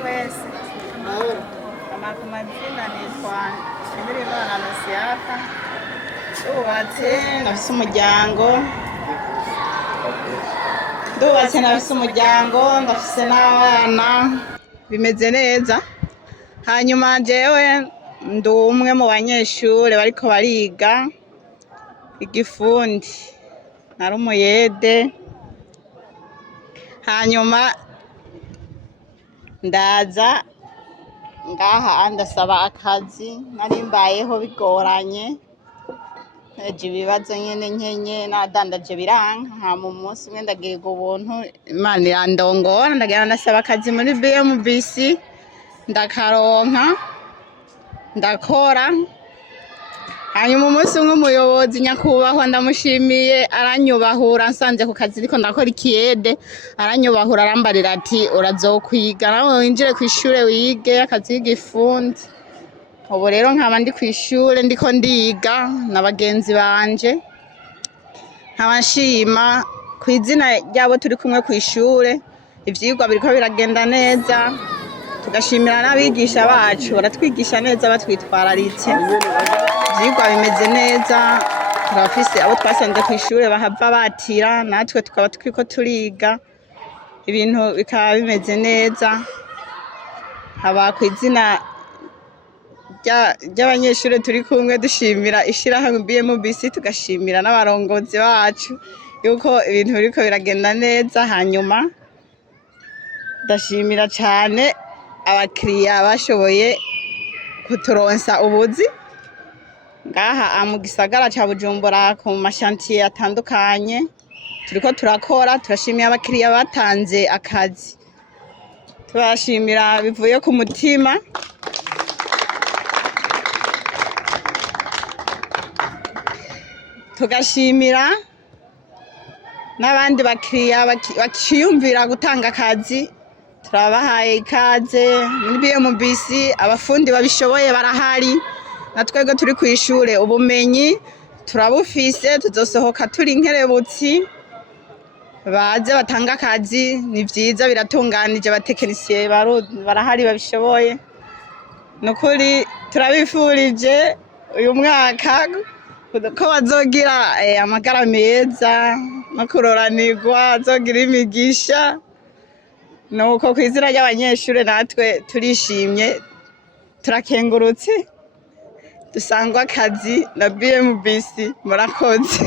Wese amazina nitwa Imana Nasiyaka ndubatse nafise umuryango ndafise n'abana bimeze neza. Hanyuma jewe ndi umwe mu banyeshure bariko bariga igifundi, nari umuyede. Hanyuma ndaza ngaha ndasaba akazi, nari mbayeho bigoranye, nteje ibibazo nyene nkenye nadandaje biranka. Mu munsi umwe ndagirirwa ubuntu, Imana irandongora ndagenda ndasaba akazi muri BMBC ndakaronka ndakora. Hanyuma umunsi umwe umuyobozi nyakubahwa ndamushimiye aranyubahura, nsanze ku kazi ariko ndakora ikiyede, aranyubahura arambarira ati urazokwiga nawe winjire kw'ishure wige akazi k'igifundi. Ubu rero nkaba ndi kw'ishure ndiko ndiga na bagenzi banje, nkaba nshima kw'izina ryabo turi kumwe kw'ishure. Ivyirwa biriko biragenda neza, tugashimira n'abigisha bacu baratwigisha neza batwitwararitse. Ivyirwa bimeze neza, turafise abo twasanze kw'ishure bahava batira, natwe tukaba turiko turiga, ibintu bikaba bimeze neza. Haba kw'izina ry'abanyeshure turi kumwe dushimira ishirahamwe BMBC, tugashimira n'abarongozi bacu yuko ibintu biriko biragenda neza. Hanyuma ndashimira cane abakiriya bashoboye kuturonsa ubuzi ngaha mu gisagara ca Bujumbura ku mashantiye atandukanye turiko turakora. Turashimiye abakiriya batanze akazi, turashimira bivuye ku mutima. Tugashimira n'abandi bakiriya bakiyumvira gutanga akazi, turabahaye ikaze muri BMBC. Abafundi babishoboye barahari, na twebwe turi kw'ishure ubumenyi turabufise, tuzosohoka turi inkerebutsi, baze batanga akazi. Ni vyiza biratunganije, abatekinisiye barahari babishoboye. Nukuri turabifurije uyu mwaka ko bazogira amagara meza no kuroranirwa, bazogira imigisha. Nuko kw'izina ry'abanyeshure natwe turishimye, turakengurutse, dusangwa akazi na BMBC. Murakoze.